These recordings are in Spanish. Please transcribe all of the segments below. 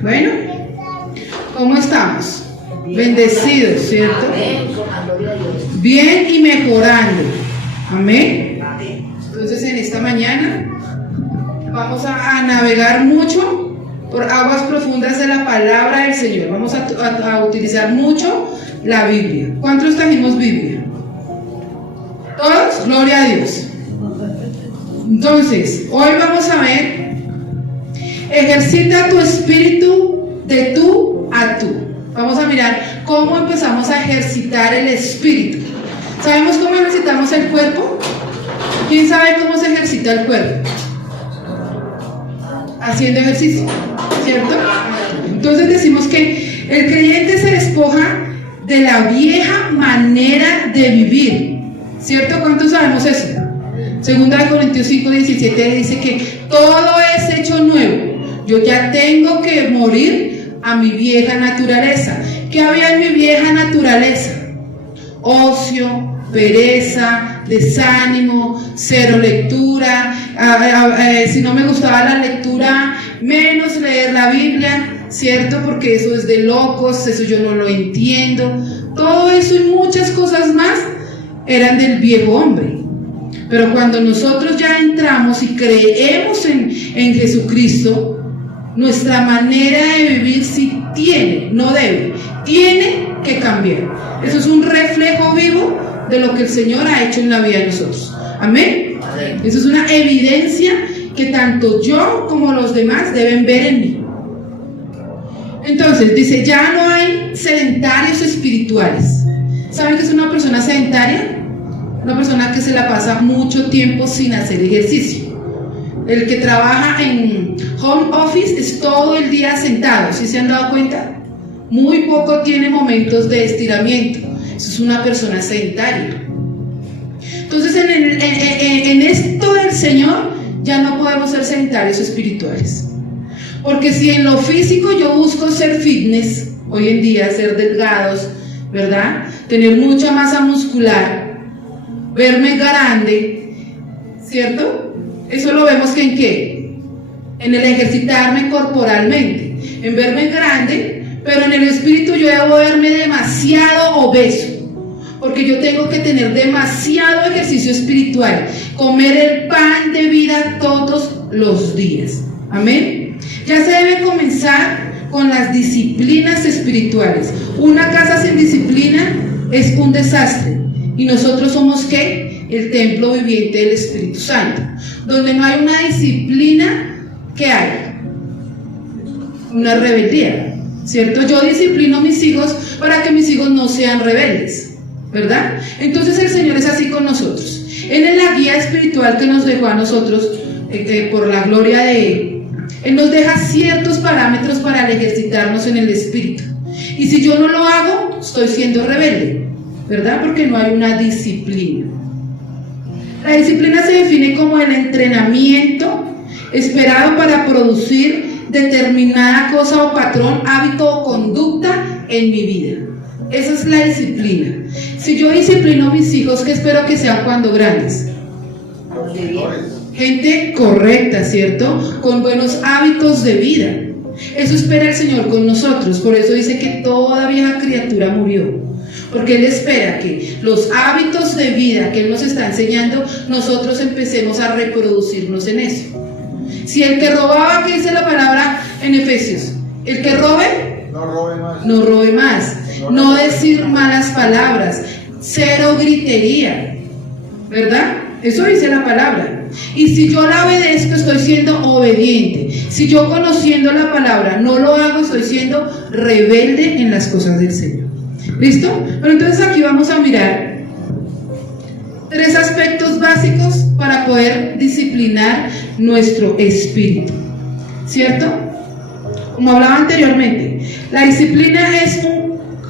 Bueno, ¿cómo estamos? Bendecidos, ¿cierto? Bien y mejorando. Amén. Entonces en esta mañana vamos a navegar mucho por aguas profundas de la palabra del Señor. Vamos a utilizar mucho la Biblia. ¿Cuántos trajimos Biblia? ¿Todos? Gloria a Dios. Entonces, hoy vamos a ver: ejercita tu espíritu de tú a tú. Vamos a mirar cómo empezamos a ejercitar el espíritu. ¿Sabemos cómo ejercitamos el cuerpo? ¿Quién sabe cómo se ejercita el cuerpo? Haciendo ejercicio, ¿cierto? Entonces decimos que el creyente se despoja de la vieja manera de vivir, ¿cierto? ¿Cuántos sabemos eso? Segunda de Corintios 5:17 dice que todo es hecho nuevo. Yo ya tengo que morir a mi vieja naturaleza. ¿Qué había en mi vieja naturaleza? Ocio, pereza, desánimo, cero lectura, si no me gustaba la lectura, menos leer la Biblia, ¿cierto? Porque eso es de locos, eso yo no lo entiendo. Todo eso y muchas cosas más eran del viejo hombre. Pero cuando nosotros ya entramos y creemos en Jesucristo, nuestra manera de vivir sí tiene, no debe, tiene que cambiar. Eso es un reflejo vivo de lo que el Señor ha hecho en la vida de nosotros. Amén. Eso es una evidencia que tanto yo como los demás deben ver en mí. Entonces dice, ya no hay sedentarios espirituales. ¿Saben qué es una persona sedentaria? Una persona que se la pasa mucho tiempo sin hacer ejercicio. El que trabaja en home office es todo el día sentado. ¿Sí se han dado cuenta? Muy poco tiene momentos de estiramiento. Eso es una persona sedentaria. Entonces en esto del Señor ya no podemos ser sedentarios espirituales. Porque si en lo físico yo busco ser fitness, hoy en día ser delgados, ¿verdad? Tener mucha masa muscular, verme grande, ¿cierto? Eso lo vemos que en qué, en el ejercitarme corporalmente, en verme grande, pero en el espíritu yo debo verme demasiado obeso, porque yo tengo que tener demasiado ejercicio espiritual, comer el pan de vida todos los días. Amén. Ya se debe comenzar con las disciplinas espirituales. Una casa sin disciplina es un desastre. Y nosotros somos ¿qué? El templo viviente del Espíritu Santo. Donde no hay una disciplina, ¿qué hay? Una rebeldía, ¿cierto? Yo disciplino a mis hijos para que mis hijos no sean rebeldes, ¿verdad? Entonces el Señor es así con nosotros. Él es la guía espiritual que nos dejó a nosotros por la gloria de Él. Él nos deja ciertos parámetros para ejercitarnos en el Espíritu. Y si yo no lo hago, estoy siendo rebelde, ¿verdad? Porque no hay una disciplina. La disciplina se define como el entrenamiento esperado para producir determinada cosa o patrón, hábito o conducta en mi vida. Esa es la disciplina. Si yo disciplino a mis hijos, ¿qué espero que sean cuando grandes? Gente correcta, ¿cierto? Con buenos hábitos de vida. Eso espera el Señor con nosotros. Por eso dice que toda vieja criatura murió. Porque Él espera que los hábitos de vida que Él nos está enseñando, nosotros empecemos a reproducirnos en eso. Si el que robaba, ¿qué dice la palabra en Efesios? El que robe, no robe más. No robe más. No decir malas palabras. Cero gritería, ¿verdad? Eso dice la palabra. Y si yo la obedezco, estoy siendo obediente. Si yo conociendo la palabra no lo hago, estoy siendo rebelde en las cosas del Señor. ¿Listo? Bueno, entonces aquí vamos a mirar 3 aspectos básicos para poder disciplinar nuestro espíritu, ¿cierto? Como hablaba anteriormente, la disciplina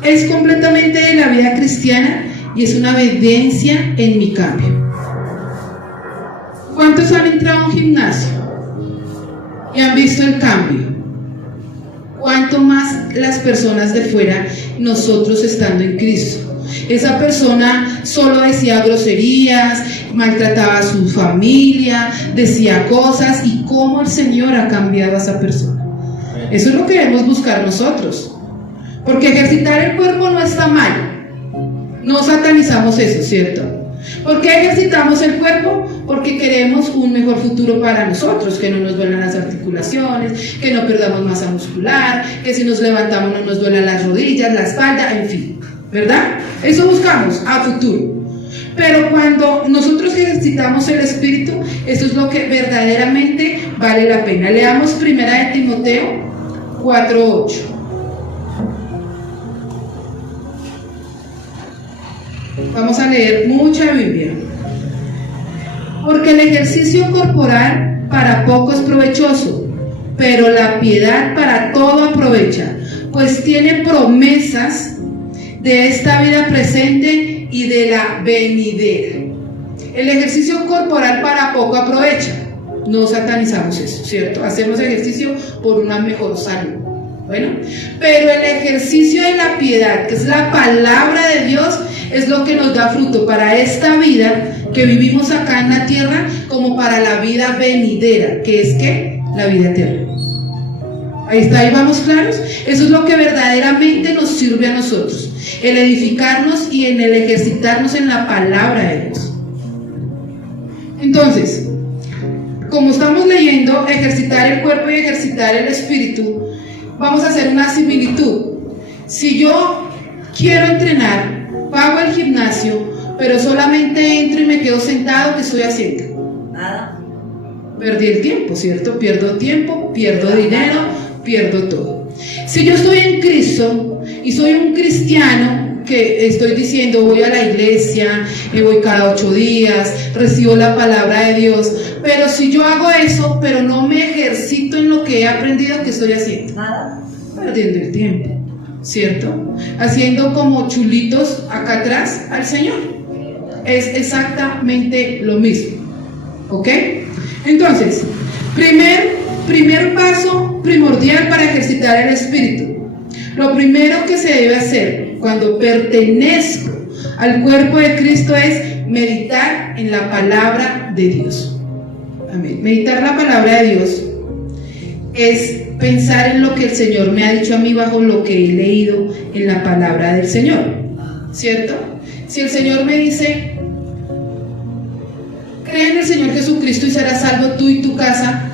es completamente de la vida cristiana y es una evidencia en mi cambio. ¿Cuántos han entrado a un gimnasio y han visto el cambio? ¿Cuánto más las personas de fuera, nosotros estando en Cristo? Esa persona solo decía groserías, maltrataba a su familia, decía cosas, y cómo el Señor ha cambiado a esa persona. Eso es lo que debemos buscar nosotros, porque ejercitar el cuerpo no está mal, no satanizamos eso, ¿cierto? ¿Por qué ejercitamos el cuerpo? Porque queremos un mejor futuro para nosotros, que no nos duelan las articulaciones, que no perdamos masa muscular, que si nos levantamos no nos duelan las rodillas, la espalda, en fin, ¿verdad? Eso buscamos a futuro. Pero cuando nosotros ejercitamos el espíritu, eso es lo que verdaderamente vale la pena. Leamos 1 Timoteo 4:8. Vamos a leer mucha Biblia. Porque el ejercicio corporal para poco es provechoso, pero la piedad para todo aprovecha, pues tiene promesas de esta vida presente y de la venidera. El ejercicio corporal para poco aprovecha. No satanizamos eso, ¿cierto? Hacemos ejercicio por una mejor salud. Bueno, pero el ejercicio de la piedad, que es la palabra de Dios, es lo que nos da fruto para esta vida que vivimos acá en la tierra, como para la vida venidera, que es ¿qué? La vida eterna. Ahí está, ahí vamos claros. Eso es lo que verdaderamente nos sirve a nosotros, el edificarnos y en el ejercitarnos en la palabra de Dios. Entonces, como estamos leyendo ejercitar el cuerpo y ejercitar el espíritu, vamos a hacer una similitud. Si yo quiero entrenar, pago el gimnasio, pero solamente entro y me quedo sentado, ¿qué estoy haciendo? Nada. Perdí el tiempo, ¿cierto? Pierdo tiempo, pierdo dinero, pierdo todo. Si yo estoy en Cristo y soy un cristiano que estoy diciendo voy a la iglesia, voy cada 8 días, recibo la palabra de Dios, pero si yo hago eso, pero no me ejercito en lo que he aprendido, ¿qué estoy haciendo? Nada. Perdiendo el tiempo, ¿cierto? Haciendo como chulitos acá atrás al Señor. Es exactamente lo mismo, ¿ok? Entonces, primer paso primordial para ejercitar el espíritu. Lo primero que se debe hacer cuando pertenezco al cuerpo de Cristo es meditar en la palabra de Dios. Amén. Meditar la palabra de Dios es pensar en lo que el Señor me ha dicho a mí bajo lo que he leído en la palabra del Señor, ¿cierto? Si el Señor me dice, cree en el Señor Jesucristo y serás salvo tú y tu casa,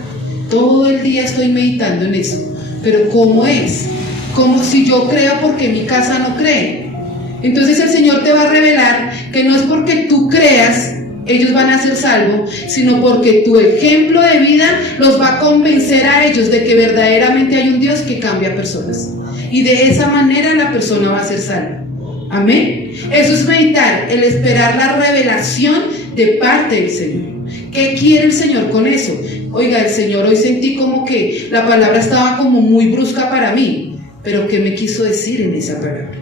todo el día estoy meditando en eso. Pero ¿cómo es? Como si yo creo porque mi casa no cree. Entonces el Señor te va a revelar que no es porque tú creas ellos van a ser salvos, sino porque tu ejemplo de vida los va a convencer a ellos de que verdaderamente hay un Dios que cambia personas, y de esa manera la persona va a ser salva. Amén. Eso es meditar, el esperar la revelación de parte del Señor. ¿Qué quiere el Señor con eso? Oiga, el Señor, hoy sentí como que la palabra estaba como muy brusca para mí, pero ¿qué me quiso decir en esa palabra?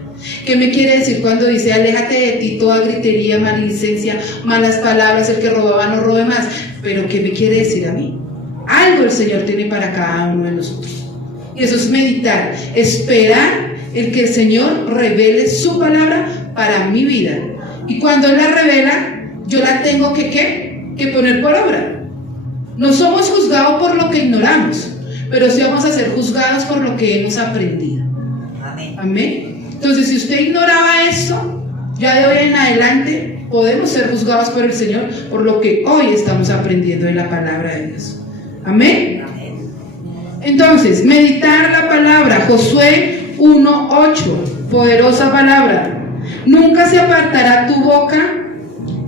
¿Qué me quiere decir cuando dice aléjate de ti toda gritería, maledicencia, malas palabras, el que robaba no robe más? Pero ¿qué me quiere decir a mí? Algo el Señor tiene para cada uno de nosotros, y eso es meditar, esperar el que el Señor revele su palabra para mi vida, y cuando Él la revela yo la tengo que poner por obra. No somos juzgados por lo que ignoramos, pero sí vamos a ser juzgados por lo que hemos aprendido. Amén. Amén. Entonces, si usted ignoraba esto, ya de hoy en adelante podemos ser juzgados por el Señor por lo que hoy estamos aprendiendo de la palabra de Dios. Amén. Amén. Entonces, meditar la palabra. Josué 1:8, poderosa palabra. Nunca se apartará tu boca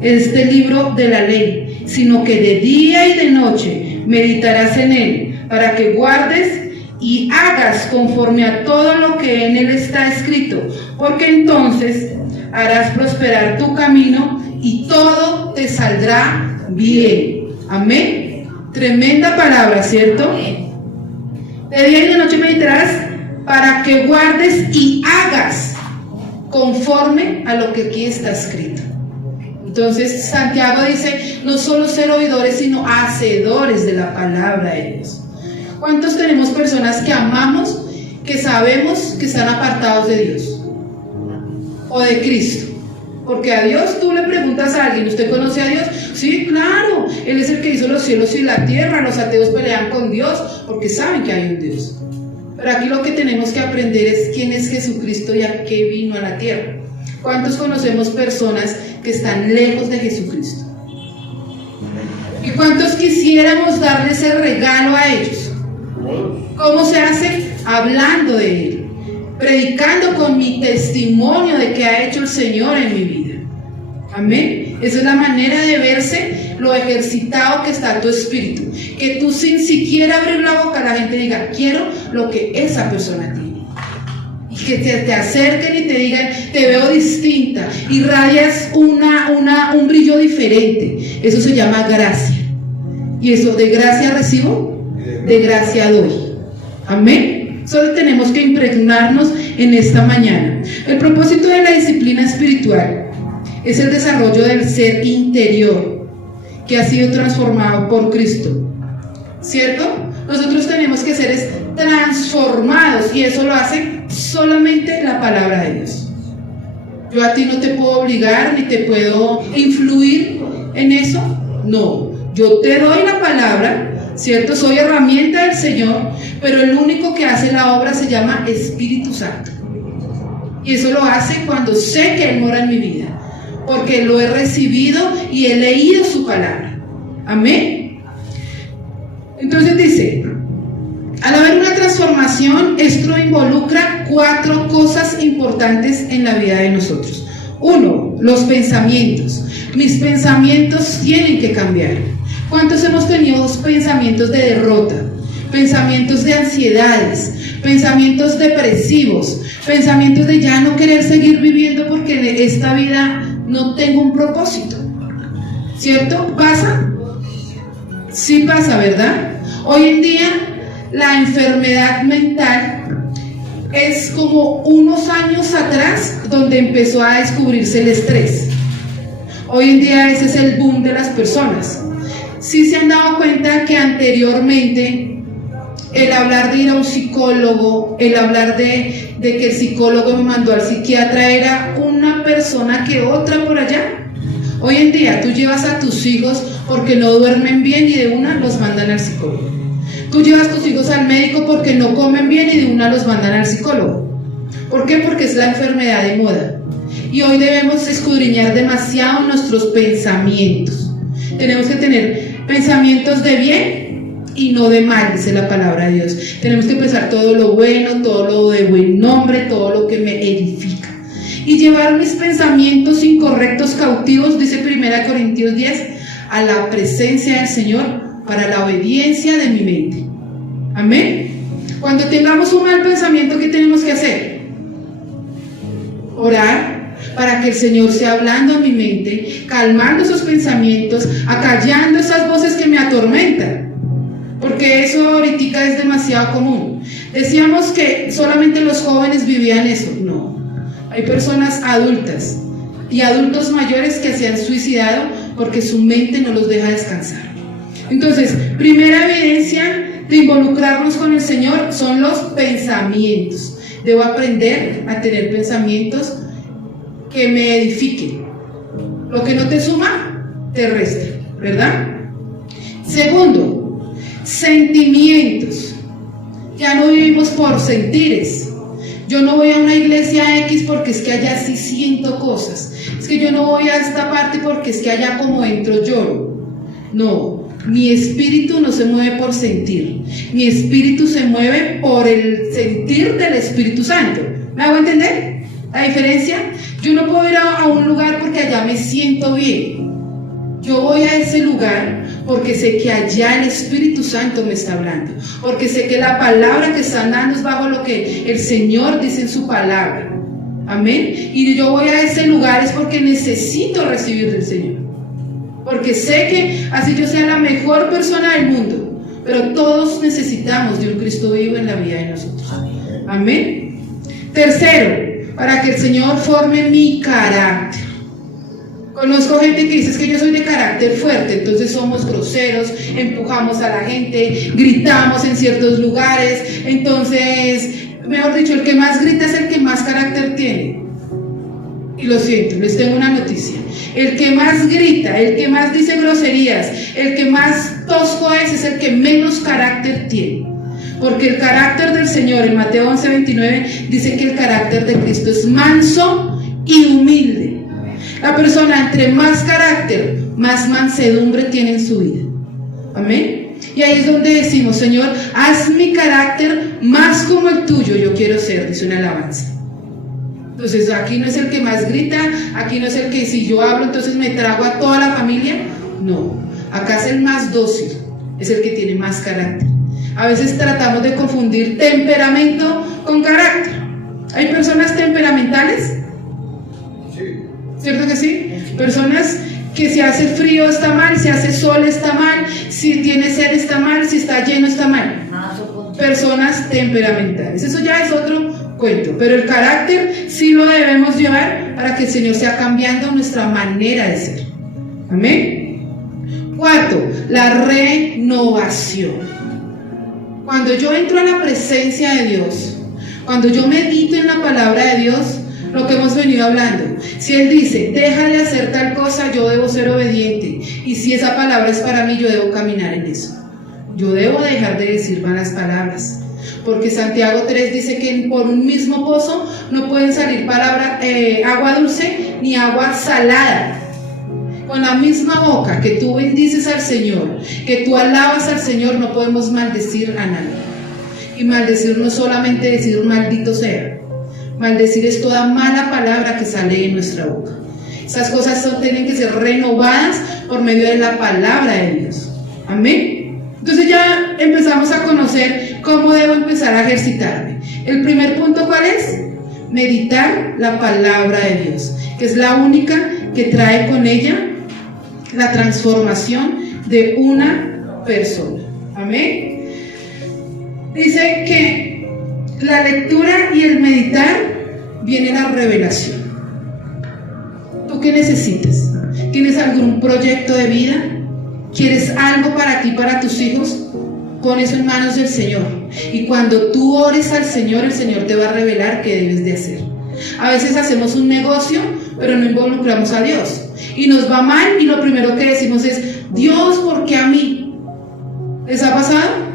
este libro de la ley, sino que de día y de noche meditarás en él, para que guardes y hagas conforme a todo lo que en él está escrito, porque entonces harás prosperar tu camino y todo te saldrá bien. Amén. Tremenda palabra, ¿cierto? Amén. De día y de noche meditarás para que guardes y hagas conforme a lo que aquí está escrito. Entonces Santiago dice, no solo ser oidores, sino hacedores de la palabra de Dios. ¿Cuántos tenemos personas que amamos, que sabemos que están apartados de Dios o de Cristo? Porque a Dios tú le preguntas a alguien, ¿usted conoce a Dios? Sí, claro, Él es el que hizo los cielos y la tierra. Los ateos pelean con Dios porque saben que hay un Dios. Pero aquí lo que tenemos que aprender es quién es Jesucristo y a qué vino a la tierra. ¿Cuántos conocemos personas que están lejos de Jesucristo? ¿Y cuántos quisiéramos darle ese regalo a ellos? ¿Cómo se hace? Hablando de Él, predicando con mi testimonio de que ha hecho el Señor en mi vida. Amén. Esa es la manera de verse lo ejercitado que está tu espíritu. Que tú sin siquiera abrir la boca la gente diga, quiero lo que esa persona tiene. Y que te acerquen y te digan, te veo distinta, irradias un brillo diferente. Eso se llama gracia. Y eso, de gracia recibo, de gracia doy. Amén. Solo tenemos que impregnarnos en esta mañana. El propósito de la disciplina espiritual es el desarrollo del ser interior que ha sido transformado por Cristo. ¿Cierto? Nosotros tenemos que ser transformados y eso lo hace solamente la palabra de Dios. Yo a ti no te puedo obligar ni te puedo influir en eso. No, yo te doy la palabra, ¿cierto? Soy herramienta del Señor, pero el único que hace la obra se llama Espíritu Santo. Y eso lo hace cuando sé que Él mora en mi vida, porque lo he recibido y he leído su palabra. Amén. Entonces dice, al haber una transformación, esto involucra 4 cosas importantes en la vida de nosotros. 1, los pensamientos. Mis pensamientos tienen que cambiar. ¿Cuántos hemos tenido pensamientos de derrota? Pensamientos de ansiedades, pensamientos depresivos, pensamientos de ya no querer seguir viviendo porque en esta vida no tengo un propósito. ¿Cierto? ¿Pasa? Sí pasa, ¿verdad? Hoy en día la enfermedad mental es como unos años atrás donde empezó a descubrirse el estrés. Hoy en día ese es el boom de las personas. Sí se han dado cuenta que anteriormente el hablar de ir a un psicólogo, el hablar de que el psicólogo me mandó al psiquiatra era una persona que otra por allá. Hoy en día tú llevas a tus hijos porque no duermen bien y de una los mandan al psicólogo. Tú llevas a tus hijos al médico porque no comen bien y de una los mandan al psicólogo. ¿Por qué? Porque es la enfermedad de moda. Y hoy debemos escudriñar demasiado nuestros pensamientos. Tenemos que tener pensamientos de bien y no de mal, dice la palabra de Dios. Tenemos que pensar todo lo bueno, todo lo de buen nombre, todo lo que me edifica. Y llevar mis pensamientos incorrectos cautivos, dice 1 Corintios 10, a la presencia del Señor para la obediencia de mi mente. Amén. Cuando tengamos un mal pensamiento, ¿qué tenemos que hacer? Orar para que el Señor sea hablando a mi mente, calmando esos pensamientos, acallando esas voces que me atormentan, porque eso ahorita es demasiado común. Decíamos que solamente los jóvenes vivían eso. No, hay personas adultas y adultos mayores que se han suicidado porque su mente no los deja descansar. Entonces, primera evidencia de involucrarnos con el Señor son los pensamientos. Debo aprender a tener pensamientos que me edifiquen. Lo que no te suma, te resta, ¿verdad? Segundo, sentimientos. Ya no vivimos por sentires. Yo no voy a una iglesia X porque es que allá sí siento cosas. Es que yo no voy a esta parte porque es que allá como entro lloro. No, mi espíritu no se mueve por sentir. Mi espíritu se mueve por el sentir del Espíritu Santo. ¿Me hago entender la diferencia? Yo no puedo ir a un lugar porque allá me siento bien. Yo voy a ese lugar porque sé que allá el Espíritu Santo me está hablando, porque sé que la palabra que están dando es bajo lo que el Señor dice en su palabra. Amén. Y yo voy a ese lugar es porque necesito recibir del Señor, porque sé que así yo sea la mejor persona del mundo, pero todos necesitamos de un Cristo vivo en la vida de nosotros. Amén. Tercero, para que el Señor forme mi carácter. Conozco gente que dice, es que yo soy de carácter fuerte, entonces somos groseros, empujamos a la gente, gritamos en ciertos lugares, entonces, mejor dicho, el que más grita es el que más carácter tiene. Y lo siento, les tengo una noticia. El que más grita, el que más dice groserías, el que más tosco es el que menos carácter tiene. Porque el carácter del Señor, en Mateo 11:29, dice que el carácter de Cristo es manso y humilde. La persona entre más carácter, más mansedumbre tiene en su vida. Amén. Y ahí es donde decimos: Señor, haz mi carácter más como el tuyo, yo quiero ser, dice una alabanza. Entonces aquí no es el que más grita, aquí no es el que si yo hablo entonces me trago a toda la familia. No, acá es el más dócil, es el que tiene más carácter. A veces tratamos de confundir temperamento con carácter. ¿Hay personas temperamentales? ¿Cierto que sí? Personas que si hace frío está mal, si hace sol está mal, si tiene sed está mal, si está lleno está mal. Personas temperamentales, eso ya es otro cuento, pero el carácter sí lo debemos llevar para que el Señor sea cambiando nuestra manera de ser. Amén. 4, la renovación. Cuando yo entro a la presencia de Dios, cuando yo medito en la palabra de Dios, lo que hemos venido hablando, si Él dice, deja de hacer tal cosa, yo debo ser obediente, y si esa palabra es para mí, yo debo caminar en eso. Yo debo dejar de decir malas palabras, porque Santiago 3 dice que por un mismo pozo no pueden salir agua dulce ni agua salada. Con la misma boca que tú bendices al Señor, que tú alabas al Señor, no podemos maldecir a nadie. Y maldecir no es solamente decir maldito sea. Maldecir es toda mala palabra que sale de nuestra boca. Esas cosas tienen que ser renovadas por medio de la palabra de Dios. Amén. Entonces ya empezamos a conocer cómo debo empezar a ejercitarme. El primer punto, ¿cuál es? Meditar la palabra de Dios, que es la única que trae con ella la transformación de una persona. Amén. Dice que la lectura y el meditar viene la revelación. ¿Tú qué necesitas? ¿Tienes algún proyecto de vida? ¿Quieres algo para ti, para tus hijos? Pon eso en manos del Señor. Y cuando tú ores al Señor, el Señor te va a revelar qué debes de hacer. A veces hacemos un negocio, pero no involucramos a Dios. Y nos va mal y lo primero que decimos es, Dios, ¿por qué a mí? ¿Les ha pasado?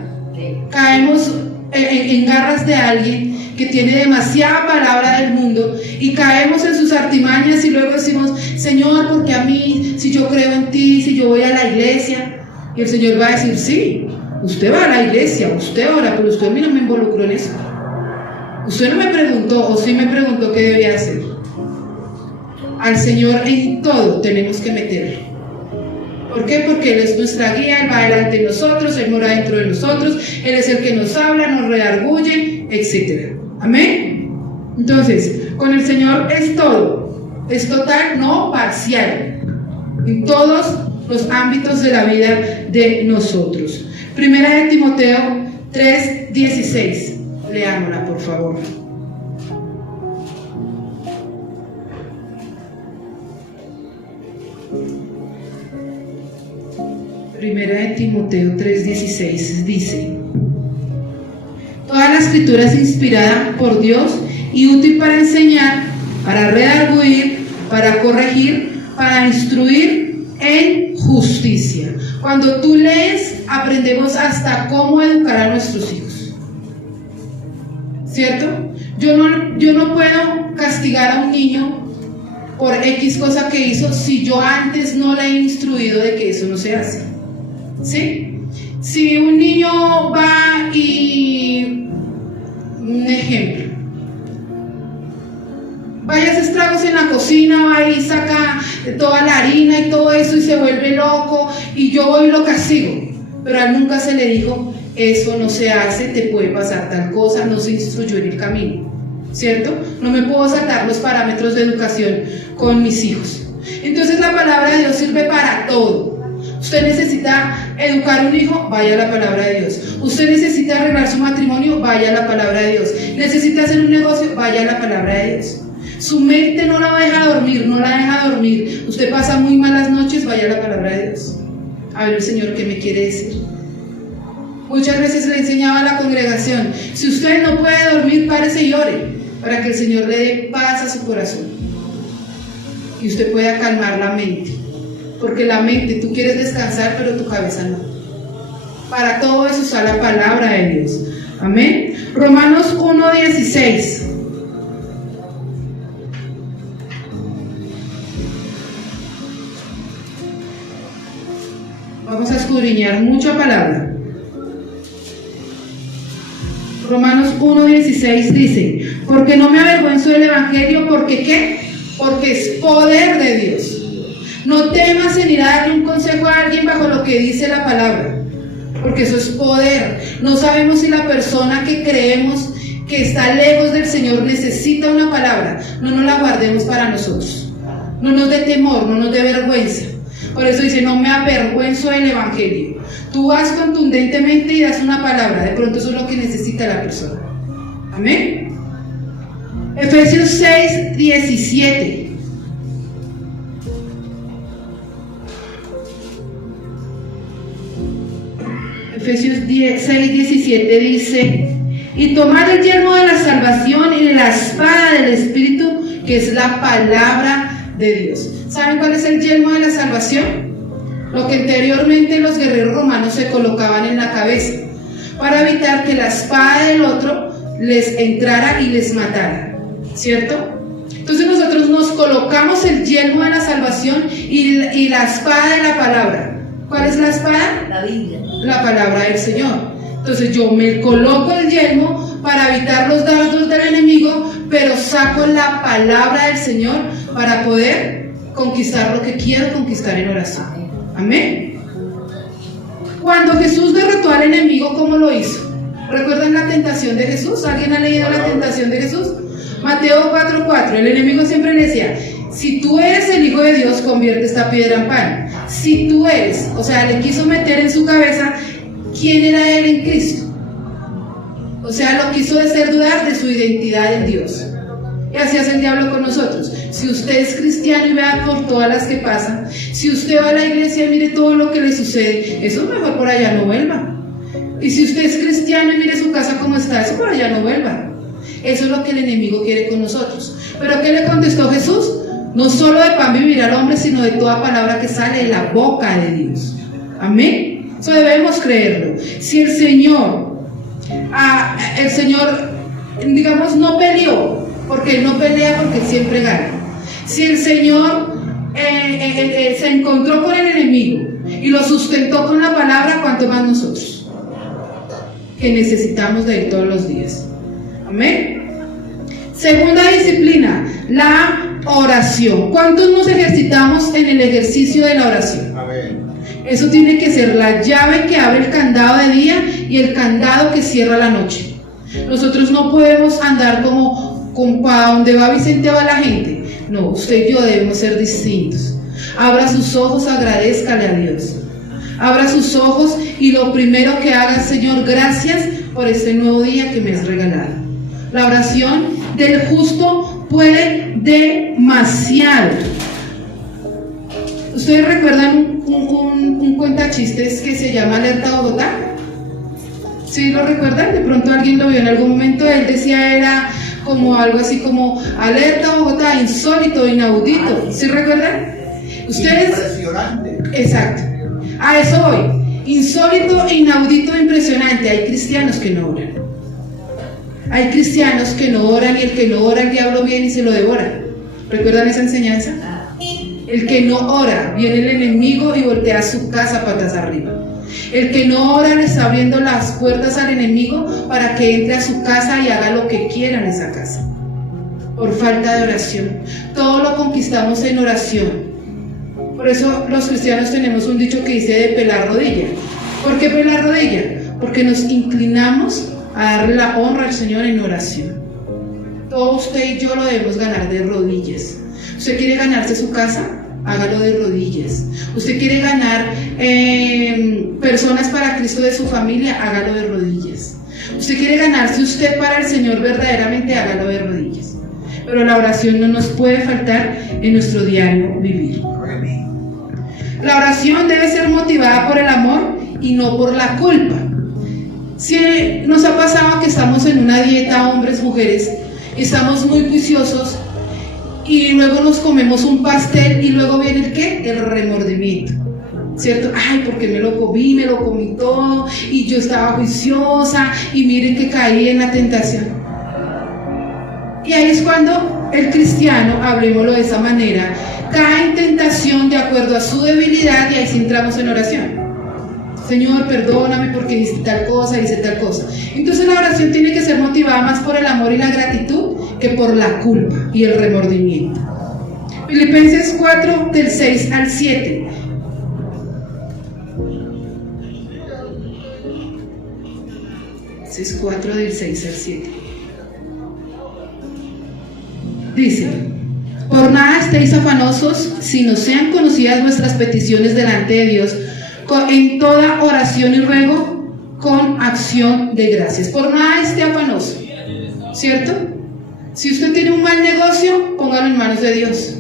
Caemos en garras de alguien que tiene demasiada palabra del mundo y caemos en sus artimañas y luego decimos, Señor, ¿por qué a mí? Si yo creo en ti, si yo voy a la iglesia. Y el Señor va a decir, sí, usted va a la iglesia, usted ora, pero usted a mí no me involucró en eso. Usted no me preguntó, o sí me preguntó qué debía hacer. Al Señor en todo tenemos que meterlo. ¿Por qué? Porque Él es nuestra guía, Él va delante de nosotros, Él mora dentro de nosotros, Él es el que nos habla, nos redarguye, etc. Amén. Entonces, con el Señor es todo, es total, no parcial, en todos los ámbitos de la vida de nosotros. Primera de Timoteo 3:16. Leámosla, por favor. Primera de Timoteo 3:16 dice: toda la escritura es inspirada por Dios y útil para enseñar, para redarguir, para corregir, para instruir en justicia. Cuando tú lees, aprendemos hasta cómo educar a nuestros hijos, ¿cierto? Yo no puedo castigar a un niño por X cosa que hizo si yo antes no le he instruido de que eso no se hace. ¿Sí? Si un niño va y, un ejemplo, vaya a hacer estragos en la cocina, va y saca toda la harina y todo eso y se vuelve loco y yo voy y lo castigo, pero a él nunca se le dijo, eso no se hace, te puede pasar tal cosa, no se instruyó en el camino, ¿cierto? No me puedo saltar los parámetros de educación con mis hijos. Entonces la palabra de Dios sirve para todo. Usted necesita educar a un hijo, vaya a la palabra de Dios. Usted necesita arreglar su matrimonio, vaya a la palabra de Dios. Necesita hacer un negocio, vaya a la palabra de Dios. Su mente no la deja dormir, no la deja dormir. Usted pasa muy malas noches, vaya a la palabra de Dios. A ver el Señor qué me quiere decir. Muchas veces le enseñaba a la congregación, si usted no puede dormir, párese y ore, para que el Señor le dé paz a su corazón. y usted pueda calmar la mente, porque la mente, tú quieres descansar, pero tu cabeza no. Para todo eso está la palabra de Dios. Amén. Romanos 1:16. Vamos a escudriñar mucha palabra. Romanos 1:16 dice: porque no me avergüenzo del evangelio, porque ¿qué? Porque es poder de Dios. No temas en ir a darle un consejo a alguien bajo lo que dice la palabra, porque eso es poder. No sabemos si la persona que creemos que está lejos del Señor necesita una palabra. No nos la guardemos para nosotros. No nos dé temor, no nos dé vergüenza. Por eso dice: no me avergüenzo del evangelio. Tú vas contundentemente y das una palabra. De pronto eso es lo que necesita la persona. Amén. Efesios 6:17. Efesios 6:17 dice: y tomad el yelmo de la salvación y la espada del Espíritu, que es la palabra de Dios. ¿Saben cuál es el yelmo de la salvación? Lo que anteriormente los guerreros romanos se colocaban en la cabeza, para evitar que la espada del otro les entrara y les matara, ¿cierto? Entonces nosotros nos colocamos el yelmo de la salvación y la espada de la palabra. ¿Cuál es la espada? La Biblia. La palabra del Señor. Entonces yo me coloco el yelmo para evitar los dardos del enemigo, pero saco la palabra del Señor para poder conquistar lo que quiero conquistar en oración. Amén. Cuando Jesús derrotó al enemigo, ¿cómo lo hizo? ¿Recuerdan la tentación de Jesús? ¿Alguien ha leído la tentación de Jesús? Mateo 4:4. El enemigo siempre le decía: si tú eres el Hijo de Dios, convierte esta piedra en pan. Si tú eres, o sea, le quiso meter en su cabeza quién era él en Cristo. O sea, lo quiso hacer dudar de su identidad en Dios. Y así hace el diablo con nosotros. Si usted es cristiano y vea por todas las que pasan, si usted va a la iglesia y mire todo lo que le sucede, eso mejor por allá no vuelva. Y si usted es cristiano y mire su casa como está, eso por allá no vuelva. Eso es lo que el enemigo quiere con nosotros. ¿Pero qué le contestó Jesús? No solo de pan vivirá el hombre, sino de toda palabra que sale de la boca de Dios. Amén. Eso debemos creerlo. Si el Señor, digamos, no peleó, porque Él no pelea, porque Él siempre gana. Si el Señor se encontró con el enemigo y lo sustentó con la palabra, ¿cuánto más nosotros? Que necesitamos de Él todos los días. Amén. Segunda disciplina, la oración. ¿Cuántos nos ejercitamos en el ejercicio de la oración? Amén. Eso tiene que ser la llave que abre el candado de día y el candado que cierra la noche. Nosotros no podemos andar como para donde va Vicente va la gente. No, usted y yo debemos ser distintos. Abra sus ojos, agradézcale a Dios. Abra sus ojos y lo primero que haga: Señor, gracias por este nuevo día que me has regalado. La oración del justo puede demasiado. ¿Ustedes recuerdan un cuentachistes que se llama Alerta Bogotá? ¿Sí lo recuerdan? De pronto alguien lo vio en algún momento. Él decía, era como algo así como: alerta Bogotá, insólito, inaudito. ¿Sí recuerdan? Ustedes. Impresionante. Exacto. A eso voy. Insólito, inaudito, impresionante. Hay cristianos que no oran. Hay cristianos que no oran, y el que no ora, el diablo viene y se lo devora. ¿Recuerdan esa enseñanza? El que no ora, viene el enemigo y voltea su casa patas arriba. El que no ora le está abriendo las puertas al enemigo para que entre a su casa y haga lo que quiera en esa casa. Por falta de oración. Todo lo conquistamos en oración. Por eso los cristianos tenemos un dicho que dice: de pelar rodilla. ¿Por qué pelar rodilla? Porque nos inclinamos a darle la honra al Señor en oración. Todo usted y yo lo debemos ganar de rodillas. ¿Usted quiere ganarse su casa? Hágalo de rodillas. ¿Usted quiere ganar personas para Cristo de su familia? Hágalo de rodillas. ¿Usted quiere ganarse usted para el Señor verdaderamente? Hágalo de rodillas. Pero la oración no nos puede faltar en nuestro diario vivir. La oración debe ser motivada por el amor y no por la culpa. Si nos ha pasado que estamos en una dieta, hombres, mujeres, estamos muy juiciosos y luego nos comemos un pastel y luego viene el ¿qué? El remordimiento, ¿cierto? Ay, porque me lo comí todo y yo estaba juiciosa y miren que caí en la tentación. Y ahí es cuando el cristiano, hablemoslo de esa manera, cae en tentación de acuerdo a su debilidad, y ahí sí entramos en oración. Señor, perdóname porque hice tal cosa. Entonces la oración tiene que ser motivada más por el amor y la gratitud que por la culpa y el remordimiento. Filipenses 4, del 6 al 7. Filipenses 4, del 6 al 7. Dice: por nada estéis afanosos, sino sean conocidas vuestras peticiones delante de Dios, en toda oración y ruego, con acción de gracias. Por nada esté afanoso, ¿cierto? Si usted tiene un mal negocio, póngalo en manos de Dios.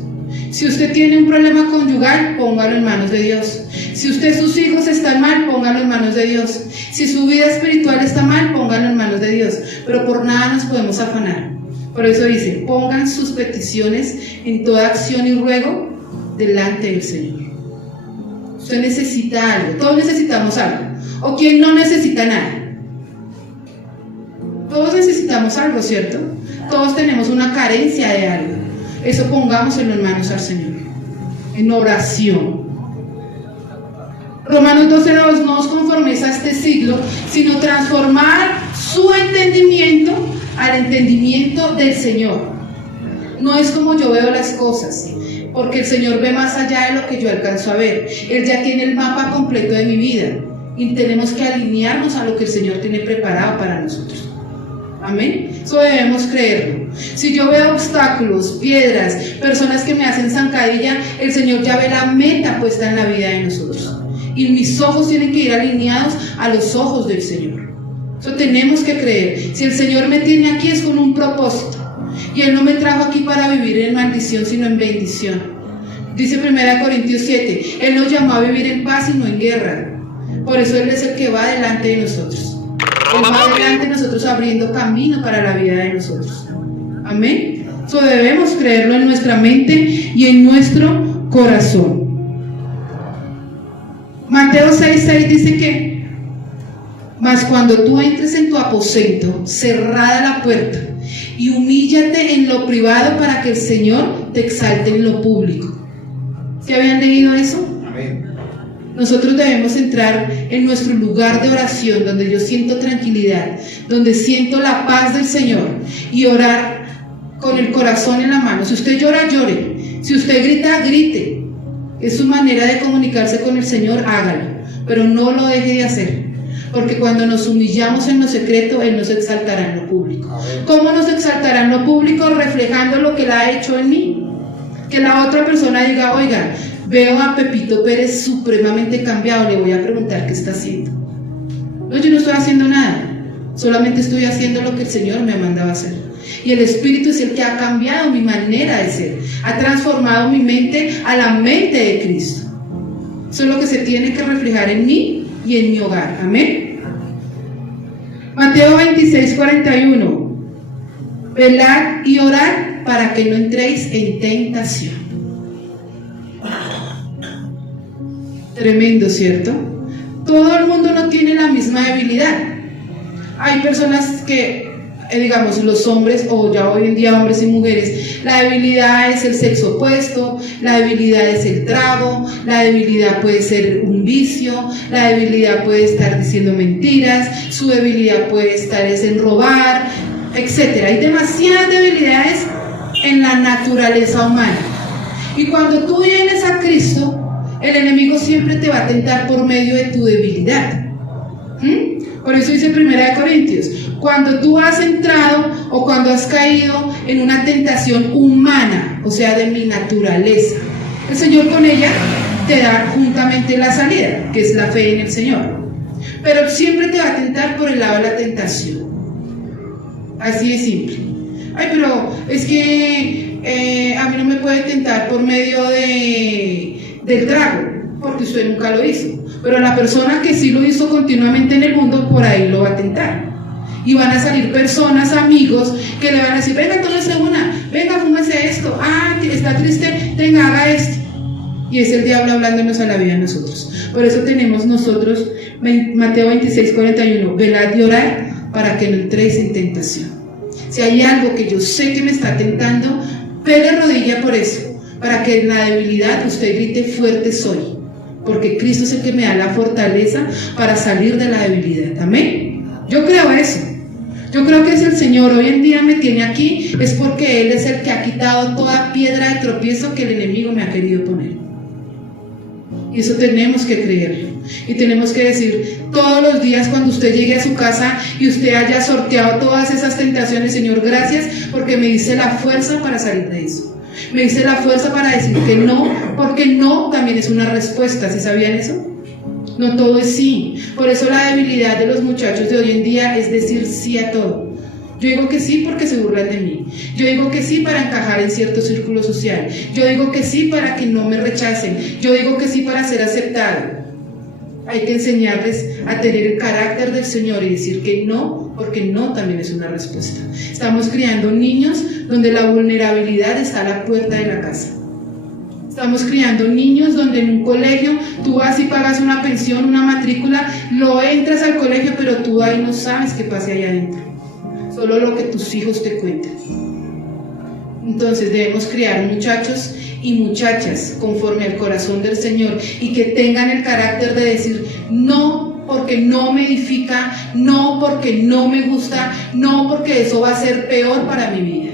Si usted tiene un problema conyugal, póngalo en manos de Dios. Si sus hijos están mal, póngalo en manos de Dios. Si su vida espiritual está mal, póngalo en manos de Dios. Pero por nada nos podemos afanar. Por eso dice: pongan sus peticiones en toda acción y ruego delante del Señor. Usted necesita algo, todos necesitamos algo. ¿O quién no necesita nada? Todos necesitamos algo, ¿cierto? Todos tenemos una carencia de algo. Eso pongámoslo en manos al Señor, en oración. Romanos 12:2: no os conforméis a este siglo, sino transformar su entendimiento al entendimiento del Señor. No es como yo veo las cosas, porque el Señor ve más allá de lo que yo alcanzo a ver. Él ya tiene el mapa completo de mi vida y tenemos que alinearnos a lo que el Señor tiene preparado para nosotros. Amén. Eso debemos creerlo. Si yo veo obstáculos, piedras, personas que me hacen zancadilla, el Señor ya ve la meta puesta en la vida de nosotros, y mis ojos tienen que ir alineados a los ojos del Señor. Eso tenemos que creer. Si el Señor me tiene aquí es con un propósito, y Él no me trajo aquí para vivir en maldición, sino en bendición. Dice 1 Corintios 7: Él nos llamó a vivir en paz y no en guerra. Por eso Él es el que va delante de nosotros. Él va delante de nosotros, abriendo camino para la vida de nosotros. Amén. Eso debemos creerlo en nuestra mente y en nuestro corazón. Mateo 6:6 dice que: mas cuando tú entres en tu aposento, cerrada la puerta, y humíllate en lo privado para que el Señor te exalte en lo público. ¿Sí habían leído eso? Amén. Nosotros debemos entrar en nuestro lugar de oración, donde yo siento tranquilidad, donde siento la paz del Señor, y orar con el corazón en la mano. Si usted llora, llore. Si usted grita, grite. Es su manera de comunicarse con el Señor, hágalo, pero no lo deje de hacer, porque cuando nos humillamos en lo secreto, Él nos exaltará en lo público. ¿Cómo nos exaltará en lo público? Reflejando lo que Él ha hecho en mí. Que la otra persona diga: oiga, veo a Pepito Pérez supremamente cambiado, le voy a preguntar qué está haciendo. No, yo no estoy haciendo nada, solamente estoy haciendo lo que el Señor me ha mandado a hacer. Y el Espíritu es el que ha cambiado mi manera de ser, ha transformado mi mente a la mente de Cristo. Eso es lo que se tiene que reflejar en mí y en mi hogar. Amén. Mateo 26:41: velad y orad para que no entréis en tentación. Tremendo, ¿cierto? Todo el mundo no tiene la misma debilidad. Hay personas que, digamos, los hombres, o ya hoy en día hombres y mujeres, la debilidad es el sexo opuesto, la debilidad es el trago, la debilidad puede ser un vicio, la debilidad puede estar diciendo mentiras, su debilidad puede estar en robar, etc. Hay demasiadas debilidades en la naturaleza humana. Y cuando tú vienes a Cristo, el enemigo siempre te va a tentar por medio de tu debilidad. Por eso dice 1 Corintios: cuando tú has entrado o cuando has caído en una tentación humana, o sea, de mi naturaleza, el Señor con ella te da juntamente la salida, que es la fe en el Señor. Pero siempre te va a tentar por el lado de la tentación. Así de simple. Ay, pero es que a mí no me puede tentar por medio del trago, porque usted nunca lo hizo. Pero la persona que sí lo hizo continuamente en el mundo, por ahí lo va a tentar. Y van a salir personas, amigos, que le van a decir, venga, tómese una, venga, fúmese esto, está triste, tenga, haga esto. Y es el diablo hablándonos a la vida a nosotros. Por eso tenemos nosotros, Mateo 26:41, velad y orad para que no entréis en tentación. Si hay algo que yo sé que me está tentando, pegue rodilla por eso, para que en la debilidad usted grite fuerte soy, porque Cristo es el que me da la fortaleza para salir de la debilidad. Amén. Yo creo eso. Yo creo que si el Señor hoy en día me tiene aquí, es porque Él es el que ha quitado toda piedra de tropiezo que el enemigo me ha querido poner. Y eso tenemos que creerlo. Y tenemos que decir todos los días cuando usted llegue a su casa y usted haya sorteado todas esas tentaciones, Señor, gracias porque me dice la fuerza para salir de eso. Me dice la fuerza para decir que no, porque no también es una respuesta. ¿Sí sabían eso? No todo es sí. Por eso la debilidad de los muchachos de hoy en día es decir sí a todo. Yo digo que sí porque se burlan de mí. Yo digo que sí para encajar en cierto círculo social. Yo digo que sí para que no me rechacen. Yo digo que sí para ser aceptado. Hay que enseñarles a tener el carácter del Señor y decir que no, porque no también es una respuesta. Estamos criando niños donde la vulnerabilidad está a la puerta de la casa. Estamos criando niños donde en un colegio tú vas y pagas una pensión, una matrícula, lo entras al colegio, pero tú ahí no sabes qué pasa allá adentro. Solo lo que tus hijos te cuentan. Entonces debemos criar muchachos y muchachas conforme al corazón del Señor y que tengan el carácter de decir no porque no me edifica, no porque no me gusta, no porque eso va a ser peor para mi vida.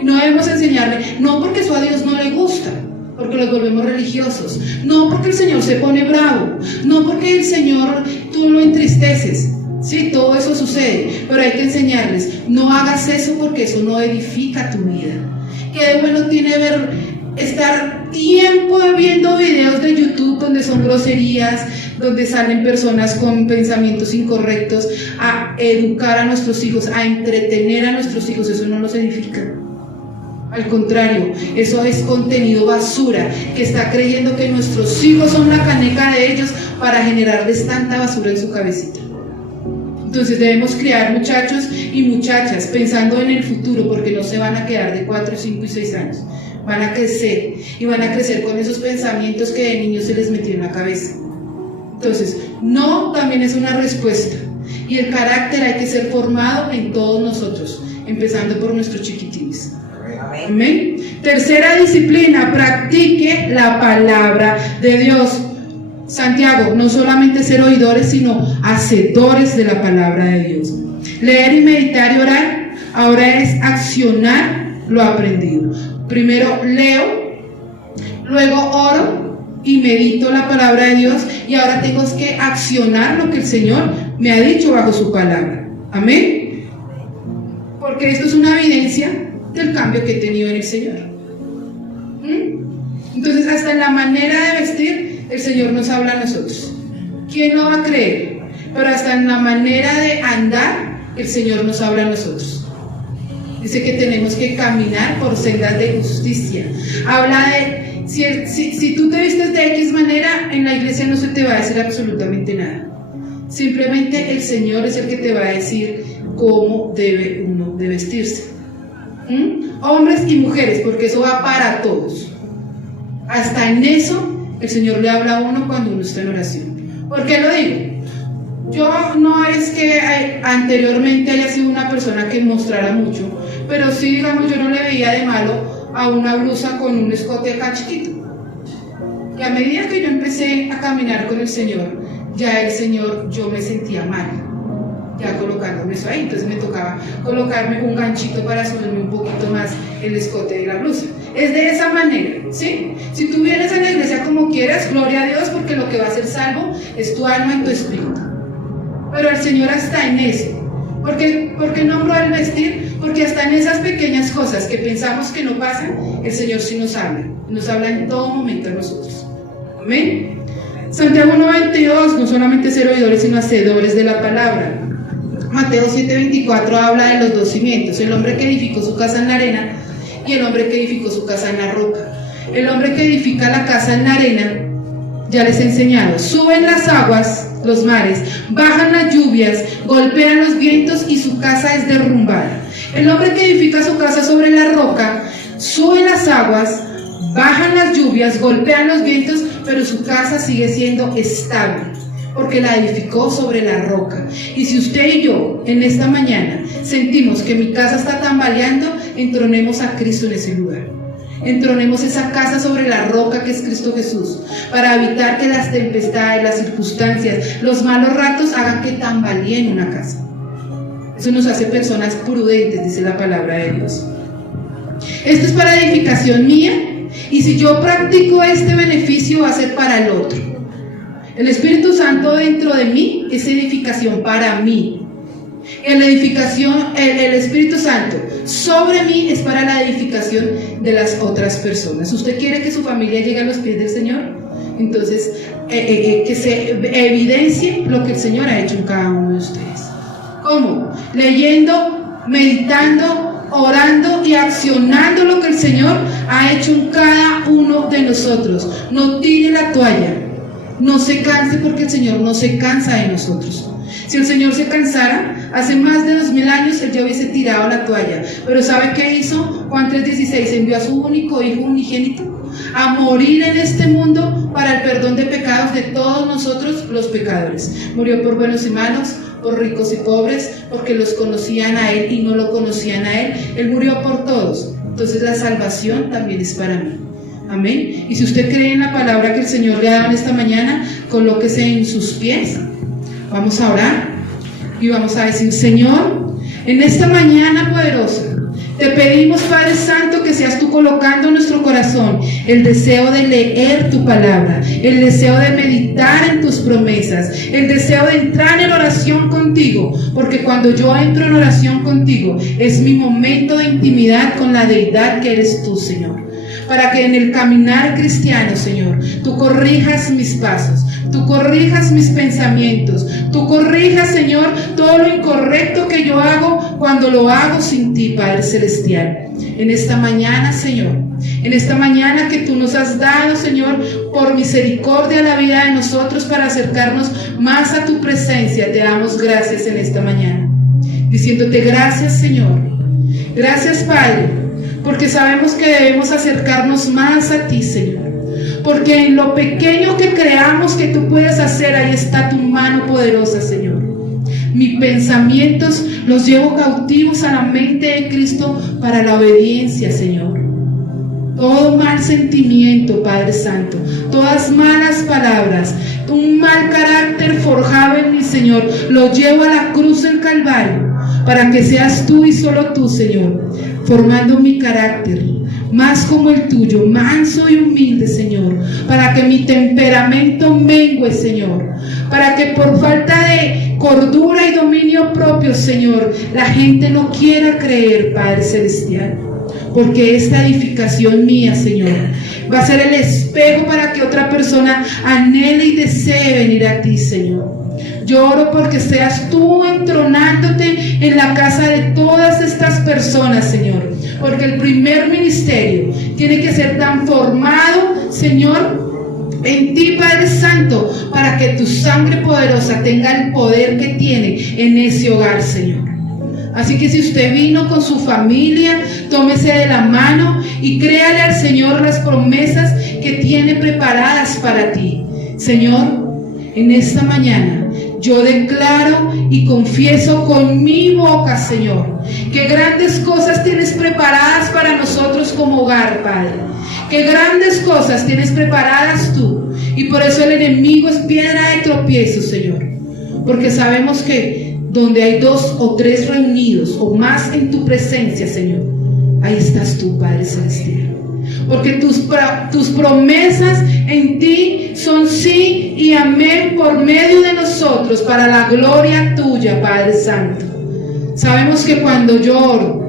Y no debemos enseñarle, no porque eso a Dios no le gusta, porque los volvemos religiosos, no porque el Señor se pone bravo, no porque el Señor tú lo entristeces. Sí, todo eso sucede, pero hay que enseñarles, no hagas eso porque eso no edifica tu vida. ¿Qué de bueno tiene estar tiempo viendo videos de YouTube donde son groserías, donde salen personas con pensamientos incorrectos, a educar a nuestros hijos, a entretener a nuestros hijos? Eso no nos edifica. Al contrario, eso es contenido basura, que está creyendo que nuestros hijos son la caneca de ellos para generarles tanta basura en su cabecita. Entonces debemos criar muchachos y muchachas pensando en el futuro, porque no se van a quedar de 4, 5 y 6 años. Van a crecer y van a crecer con esos pensamientos que de niños se les metió en la cabeza. Entonces, no también es una respuesta. Y el carácter hay que ser formado en todos nosotros, empezando por nuestros chiquitines. Amén. Tercera disciplina, practique la palabra de Dios. Santiago, no solamente ser oidores, sino hacedores de la palabra de Dios. Leer y meditar y orar, ahora es accionar lo aprendido. Primero leo, luego oro y medito la palabra de Dios, y ahora tengo que accionar lo que el Señor me ha dicho bajo su palabra. Amén. Porque esto es una evidencia del cambio que he tenido en el Señor. Entonces, hasta en la manera de vestir, el Señor nos habla a nosotros. ¿Quién no va a creer? Pero hasta en la manera de andar, el Señor nos habla a nosotros. Dice que tenemos que caminar por sendas de justicia. Habla de, si tú te vistes de X manera, en la iglesia no se te va a decir absolutamente nada. Simplemente el Señor es el que te va a decir cómo debe uno de vestirse. Hombres y mujeres, porque eso va para todos. Hasta en eso el Señor le habla a uno cuando uno está en oración. ¿Por qué lo digo? Yo no es que anteriormente haya sido una persona que mostrara mucho, pero sí, digamos, yo no le veía de malo a una blusa con un escote acá chiquito. Y a medida que yo empecé a caminar con el Señor, ya el Señor, yo me sentía mal, ya colocándome eso ahí. Entonces me tocaba colocarme un ganchito para subirme un poquito más el escote de la blusa. Es de esa manera, ¿sí? Si tú vienes a la iglesia como quieras, gloria a Dios, porque lo que va a ser salvo es tu alma y tu espíritu. Pero el Señor está en eso. ¿Por qué nombró el vestir? Porque hasta en esas pequeñas cosas que pensamos que no pasan, el Señor sí nos habla en todo momento a nosotros. Amén. Santiago 1:22, no solamente ser oidores, sino hacedores de la palabra. Mateo 7:24 habla de los dos cimientos: el hombre que edificó su casa en la arena y el hombre que edificó su casa en la roca. El hombre que edifica la casa en la arena, ya les he enseñado, suben las aguas, los mares, bajan las lluvias, golpean los vientos y su casa es derrumbada. El hombre que edifica su casa sobre la roca, suben las aguas, bajan las lluvias, golpean los vientos, pero su casa sigue siendo estable, porque la edificó sobre la roca. Y si usted y yo en esta mañana sentimos que mi casa está tambaleando, entronemos a Cristo en ese lugar. Entronemos esa casa sobre la roca que es Cristo Jesús, para evitar que las tempestades, las circunstancias, los malos ratos hagan que tambaleen una casa. Eso nos hace personas prudentes, dice la palabra de Dios. Esto es para edificación mía, y si yo practico este beneficio va a ser para el otro. El Espíritu Santo dentro de mí es edificación para mí. El Espíritu Santo sobre mí es para la edificación de las otras personas. ¿Usted quiere que su familia llegue a los pies del Señor? Entonces, que se evidencie lo que el Señor ha hecho en cada uno de ustedes. ¿Cómo? Leyendo, meditando, orando y accionando lo que el Señor ha hecho en cada uno de nosotros. No tire la toalla, no se canse, porque el Señor no se cansa de nosotros. Si el Señor se cansara, hace más de 2000 años Él ya hubiese tirado la toalla. Pero ¿sabe qué hizo? Juan 3:16, envió a su único Hijo unigénito a morir en este mundo para el perdón de pecados de todos nosotros los pecadores. Murió por buenos y malos, por ricos y pobres, porque los conocían a Él y no lo conocían a Él. Él murió por todos. Entonces la salvación también es para mí. Amén. Y si usted cree en la palabra que el Señor le ha dado en esta mañana, colóquese en sus pies. Vamos a orar y vamos a decir: Señor, en esta mañana poderosa, te pedimos, Padre Santo, que seas tú colocando en nuestro corazón el deseo de leer tu palabra, el deseo de meditar en tus promesas, el deseo de entrar en oración contigo, porque cuando yo entro en oración contigo, es mi momento de intimidad con la deidad que eres tú, Señor. Para que en el caminar cristiano, Señor, tú corrijas mis pasos, tú corrijas mis pensamientos, tú corrijas, Señor, todo lo incorrecto que yo hago cuando lo hago sin ti, Padre Celestial. En esta mañana, Señor, en esta mañana que tú nos has dado, Señor, por misericordia a la vida de nosotros para acercarnos más a tu presencia, te damos gracias en esta mañana, diciéndote gracias, Señor. Gracias, Padre, porque sabemos que debemos acercarnos más a ti, Señor. Porque en lo pequeño que creamos que tú puedes hacer, ahí está tu mano poderosa, Señor. Mis pensamientos los llevo cautivos a la mente de Cristo para la obediencia, Señor. Todo mal sentimiento, Padre Santo, todas malas palabras, un mal carácter forjado en mí, Señor, lo llevo a la cruz del Calvario, para que seas tú y solo tú, Señor, formando mi carácter más como el tuyo, manso y humilde, Señor, para que mi temperamento mengue, Señor, para que por falta de cordura y dominio propio, Señor, la gente no quiera creer, Padre Celestial, porque esta edificación mía, Señor, va a ser el espejo para que otra persona anhele y desee venir a ti, Señor. Yo oro porque seas tú entronándote en la casa de todas estas personas, Señor, porque el primer ministerio tiene que ser tan formado, Señor, en ti, Padre Santo, para que tu sangre poderosa tenga el poder que tiene en ese hogar, Señor. Así que si usted vino con su familia, tómese de la mano y créale al Señor las promesas que tiene preparadas para ti. Señor, en esta mañana yo declaro y confieso con mi boca, Señor, que grandes cosas tienes preparadas para nosotros como hogar, Padre. Que grandes cosas tienes preparadas tú. Y por eso el enemigo es piedra de tropiezo, Señor. Porque sabemos que donde hay 2 o 3 reunidos o más en tu presencia, Señor, ahí estás tú, Padre Celestial. Porque tus promesas en ti son sí y amén por medio de nosotros, para la gloria tuya, Padre Santo. Sabemos que cuando yo oro,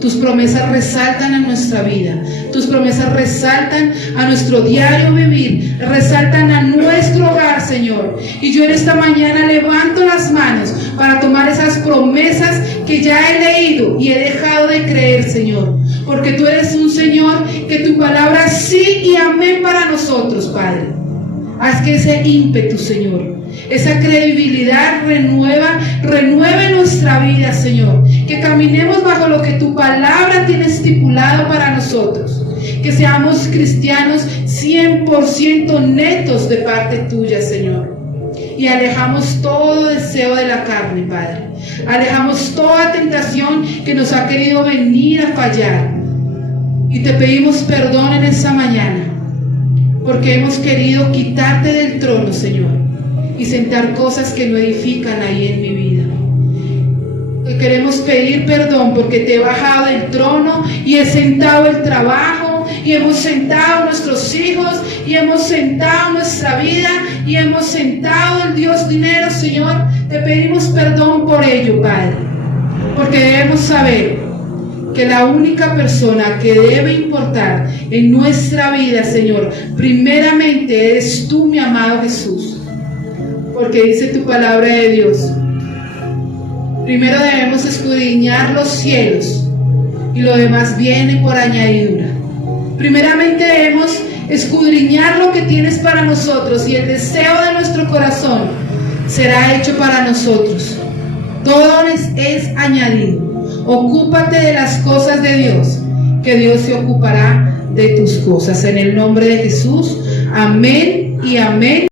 tus promesas resaltan a nuestra vida, tus promesas resaltan a nuestro diario vivir, resaltan a nuestro hogar, Señor. Y yo en esta mañana levanto las manos para tomar esas promesas que ya he leído y he dejado de creer, Señor. Porque tú eres un Señor que tu palabra sí y amén para nosotros, Padre. Haz que ese ímpetu, Señor, esa credibilidad renueve nuestra vida, Señor. Que caminemos bajo lo que tu palabra tiene estipulado para nosotros. Que seamos cristianos 100% netos de parte tuya, Señor. Y alejamos todo deseo de la carne, Padre. Alejamos toda tentación que nos ha querido venir a fallar. Y te pedimos perdón en esta mañana, porque hemos querido quitarte del trono, Señor, y sentar cosas que no edifican ahí en mi vida. Te queremos pedir perdón porque te he bajado del trono y he sentado el trabajo, y hemos sentado nuestros hijos, y hemos sentado nuestra vida, y hemos sentado el Dios dinero, Señor. Te pedimos perdón por ello, Padre, porque debemos saber que la única persona que debe importar en nuestra vida, Señor, primeramente eres tú, mi amado Jesús, porque dice tu palabra de Dios: primero debemos escudriñar los cielos y lo demás viene por añadidura. Primeramente debemos escudriñar lo que tienes para nosotros, y el deseo de nuestro corazón será hecho para nosotros. Todo es añadido. Ocúpate de las cosas de Dios, que Dios se ocupará de tus cosas. En el nombre de Jesús, amén y amén.